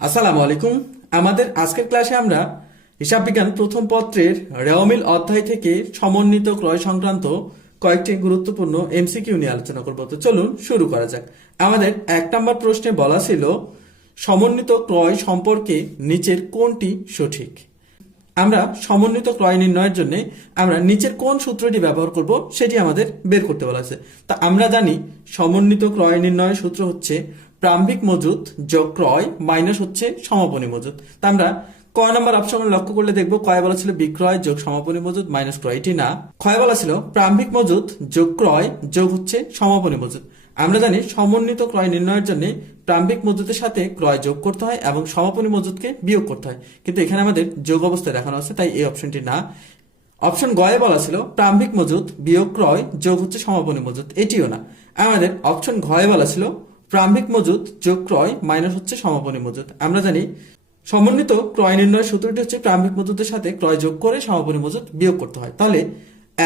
আসসালামু আলাইকুম। আমাদের আজকের ক্লাসে আমরা হিসাব বিজ্ঞান প্রথম পত্রের রেওয়ামিল অধ্যায় থেকে সমন্বিত ক্রয় সংক্রান্ত কয়েকটি গুরুত্বপূর্ণ এমসিকিউ নিয়ে আলোচনা করব। তো চলুন শুরু করা যাক। আমাদের 1 নম্বর প্রশ্নে বলা ছিল সমন্বিত ক্রয় সম্পর্কে নিচের কোনটি সঠিক। আমরা সমন্বিত ক্রয় নির্ণয়ের জন্য আমরা নিচের কোন সূত্রটি ব্যবহার করব সেটি আমাদের বের করতে বলা আছে। তা আমরা জানি সমন্বিত ক্রয় নির্ণয়ের সূত্র হচ্ছে প্রারম্ভিক মজুত যোগ ক্রয় মাইনাস হচ্ছে সমাপনী মজুত। তা আমরা ক নম্বর অপশন লক্ষ্য করলে দেখবো কয় বলা ছিল বিক্রয় যোগ সমাপনী মজুত মাইনাস ক্রয়, এটি না। ক্ষয় বলা ছিল প্রারম্ভিক মজুত যোগ ক্রয় যোগ হচ্ছে সমাপনী মজুত। আমরা জানি সমন্বিত ক্রয় নির্ণয়ের জন্য প্রারম্ভিক মজুতের সাথে ক্রয় যোগ করতে হয় এবং সমাপনী মজুতকে বিয়োগ করতে হয়, কিন্তু এখানে আমাদের যোগ অবস্থায় দেখানো আছে, তাই এই অপশনটি না। অপশন গয়ে বলা ছিল প্রারম্ভিক মজুত বিয়োগ ক্রয় যোগ হচ্ছে সমাপনী মজুত, এটিও না। আমাদের অপশন ঘয়ে বলা ছিল প্রারম্ভিক মজুত যোগ ক্রয় মাইনাস হচ্ছে সমাপনী মজুত। আমরা জানি সমন্বিত ক্রয় নির্ণয়ের সূত্রটি হচ্ছে প্রারম্ভিক মজুতের সাথে ক্রয় যোগ করে সমাপনী মজুত বিয়োগ করতে হয়। তাহলে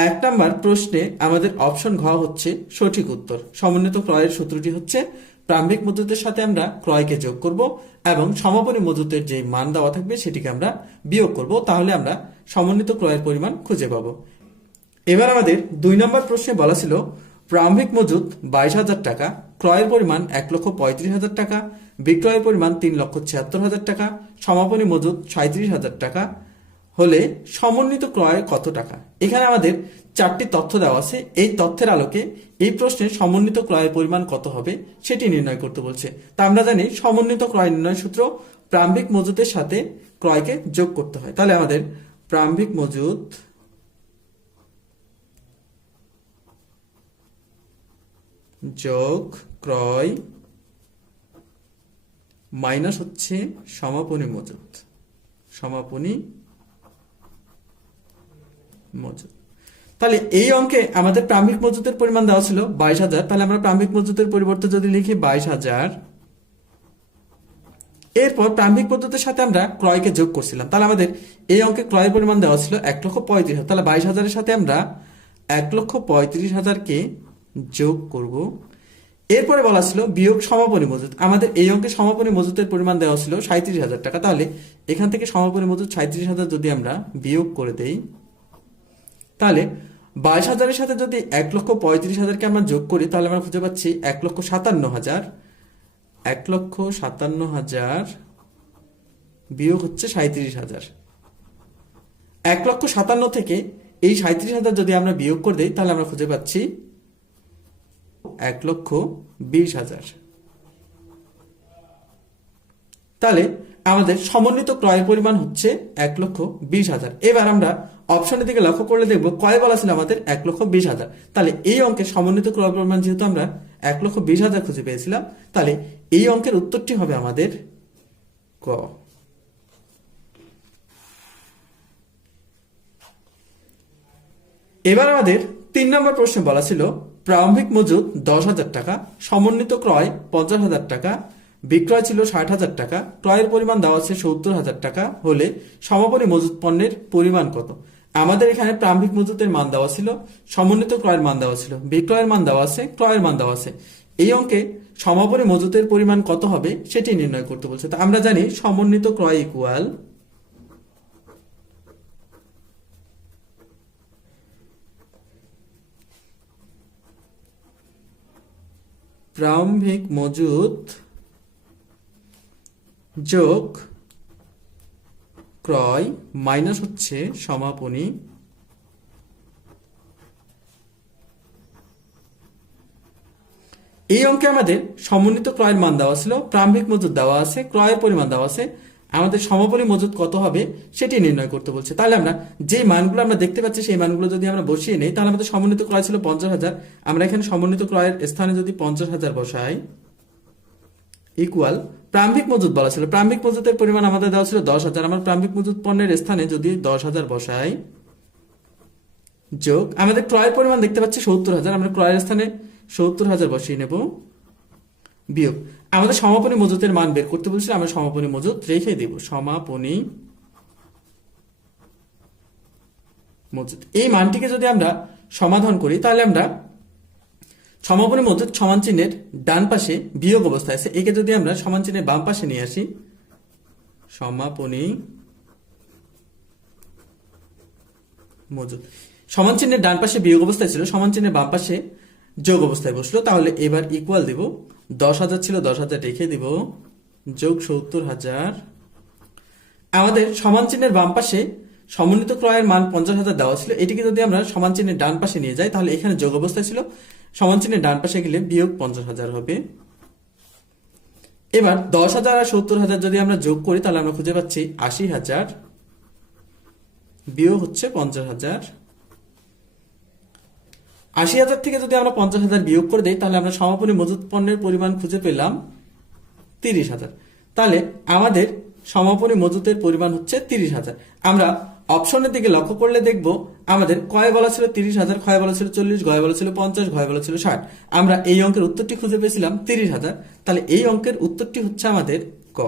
1 নম্বর প্রশ্নে আমাদের অপশন ঘ হচ্ছে সঠিক উত্তর। সমন্বিত ক্রয়ের সূত্রটি হচ্ছে প্রারম্ভিক মজুতের সাথে আমরা ক্রয়কে যোগ করব এবং সমাপনী মজুতের যে মান দেওয়া থাকবে সেটিকে আমরা বিয়োগ করব, তাহলে আমরা সমন্বিত ক্রয়ের পরিমাণ খুঁজে পাবো। এবার আমাদের 2 নম্বর প্রশ্নে বলা ছিল প্রারম্ভিক মজুত 22,000 টাকা, ক্রয়ের পরিমাণ 1,35,000 টাকা, বিক্রয়ের পরিমাণ 3,76,000 টাকা, সমাপনী মজুত 37,000 টাকা হলে সমন্বিত ক্রয় কত টাকা। এখানে আমাদের 4টি তথ্য দেওয়া আছে। এই তথ্যের আলোকে এই প্রশ্নে সমন্বিত ক্রয়ের পরিমাণ কত হবে সেটি নির্ণয় করতে বলছে। তা আমরা জানি সমন্বিত ক্রয় নির্ণয় সূত্র প্রারম্ভিক মজুতের সাথে ক্রয়কে যোগ করতে হয়। তাহলে আমাদের প্রারম্ভিক মজুত যোগ ক্রয় মাইনাস হচ্ছে সমাপনী মজুত, সমাপনী মজুত। তাহলে এই অঙ্কে আমাদের প্রারম্ভিক মজুতের পরিমাণ দেওয়া ছিল 22,000। তাহলে আমরা প্রারম্ভিক মজুতের পরিবর্তে যদি লিখি 22,000, এরপর প্রারম্ভিক মজুতের সাথে আমরা ক্রয়কে যোগ করছিলাম, তাহলে আমাদের এই অঙ্কে ক্রয়ের পরিমাণ দেওয়া ছিল 1,35,000। তাহলে 22,000-এর সাথে আমরা 1,35,000-কে যোগ করব। এরপরে বলা ছিল বিয়োগ সমাপনী মজুত। আমাদের এই অঙ্কে সমাপনী মজুতের পরিমাণ দেওয়া ছিল 37,000 টাকা। তাহলে এখান থেকে সমাপনী মজুত 37,000 যদি আমরা বিয়োগ করে দেই, তাহলে 22,000-এর সাথে যদি 1,35,000-কে আমরা যোগ করি, তাহলে আমরা খুঁজে পাচ্ছি 1,57,000। 1,57,000 বিয়োগ হচ্ছে 37,000। 1,57,000 থেকে এই 37,000 যদি আমরা বিয়োগ করে দেই, তাহলে আমরা খুঁজে পাচ্ছি 1,20,000। তাহলে আমাদের সমন্বিত ক্রয়ের পরিমাণ হচ্ছে 1,20,000। এবার আমরা অপশনের দিকে লক্ষ্য করলে দেখবো কয় বলা ছিল আমাদের 1,20,000। তাহলে এই অঙ্কের সমন্বিত ক্রয় পরিমাণ যেহেতু আমরা 1,20,000 খুঁজে পেয়েছিলাম, তাহলে এই অঙ্কের উত্তরটি হবে আমাদের ক। এবার আমাদের 3 নম্বর প্রশ্নে বলা ছিল প্রারম্ভিক মজুত 10,000 টাকা, সমন্বিত ক্রয় 50,000 টাকা, বিক্রয় ছিল 60,000 টাকা, ক্রয়ের পরিমাণ দেওয়া আছে 70,000 টাকা হলে সমাপনী মজুত পণ্যের পরিমাণ কত। আমাদের এখানে প্রারম্ভিক মজুতের মান দেওয়া ছিল, সমন্বিত ক্রয়ের মান দেওয়া ছিল, বিক্রয়ের মান দেওয়া আছে, ক্রয়ের মান দেওয়া আছে। এই অঙ্কে সমাপনী মজুতের পরিমাণ কত হবে সেটি নির্ণয় করতে বলছে। তা আমরা জানি সমন্বিত ক্রয় ইকুয়াল প্রারম্ভিক মজুত যোগ ক্রয় মাইনাস হচ্ছে সমাপনী। এই অঙ্কে আমাদের সমন্বিত ক্রয়ের মান দেওয়া ছিল, প্রারম্ভিক মজুত দেওয়া আছে, ক্রয়ের পরিমাণ দেওয়া আছে। আমাদের সমাপনী মজুত কত হবে সেটি নির্ণয় করতে বলছে। তাহলে আমরা যে মানগুলো আমরা দেখতে পাচ্ছি সেই মানগুলো যদি আমরা বসিয়ে নেই, তাহলে আমাদের সমন্বিত ক্রয় ছিল 50,000। আমরা এখানে সমন্বিত ক্রয়ের স্থানে যদি 50,000 বসাই ইকুয়াল প্রারম্ভিক মজুত বলা ছিল, প্রারম্ভিক মজুতের পরিমাণ আমাদের দেওয়া ছিল 10,000। আমরা প্রারম্ভিক মজুত পণ্যের স্থানে যদি 10,000 বসাই যোগ আমাদের ক্রয়ের পরিমাণ দেখতে পাচ্ছি 70,000, আমরা ক্রয়ের স্থানে 70,000 বসিয়ে নেব বিয়োগ আমাদের সমাপনী মজুতের মান বের করতে বলছিল, আমরা সমাপনী মজুত রেখে দেব। সমাপনী মজুত এই মানটিকে যদি আমরা সমাধান করি, তাহলে আমরা সমাপনী মজুদ সমান চিহ্নের ডান পাশে বিয়োগ অবস্থায় আছে, একে যদি আমরা সমান চিহ্নের বাম পাশে নিয়ে আসি সমাপনী মজুদ। সমান চিহ্নের ডান পাশে বিয়োগ অবস্থায় ছিল, সমান চিহ্নের বাম পাশে যোগ অবস্থায় বসলো। তাহলে এবার ইকুয়াল দিব, 10,000 ছিল 10,000 রেখে দিব, যোগ 70,000। আমাদের সমান চিহ্নের বাম পাশে সমন্বিত ক্রয়ের মান 50,000 দেওয়া ছিল। এটিকে যদি আমরা সমান চিহ্নের ডান পাশে নিয়ে যাই, তাহলে এখানে যোগ অবস্থায় ছিল, সমান চিহ্নের ডান পাশে গেলে বিয়োগ 50,000 হবে। এবার 10,000 আর 70,000 যদি আমরা যোগ করি, তাহলে আমরা খুঁজে পাচ্ছি 80,000 বিয়োগ হচ্ছে 50,000। 80,000 থেকে যদি আমরা 50,000 বিয়োগ করে দেই, তাহলে আমরা সমাপনী মজুত পণ্যের পরিমাণ খুঁজে পেলাম 30,000। তাহলে আমাদের সমাপনী মজুতের পরিমাণ হচ্ছে 30,000। আমরা অপশনের দিকে লক্ষ্য করলে দেখব আমাদের কয় বলা ছিল 30,000, ক্ষয় বলা ছিল 40, গয় বলা ছিল 50, ঘয় বলা ছিল 60। আমরা এই অঙ্কের উত্তরটি খুঁজে পেয়েছিলাম 30,000। তাহলে এই অঙ্কের উত্তরটি হচ্ছে আমাদের ক।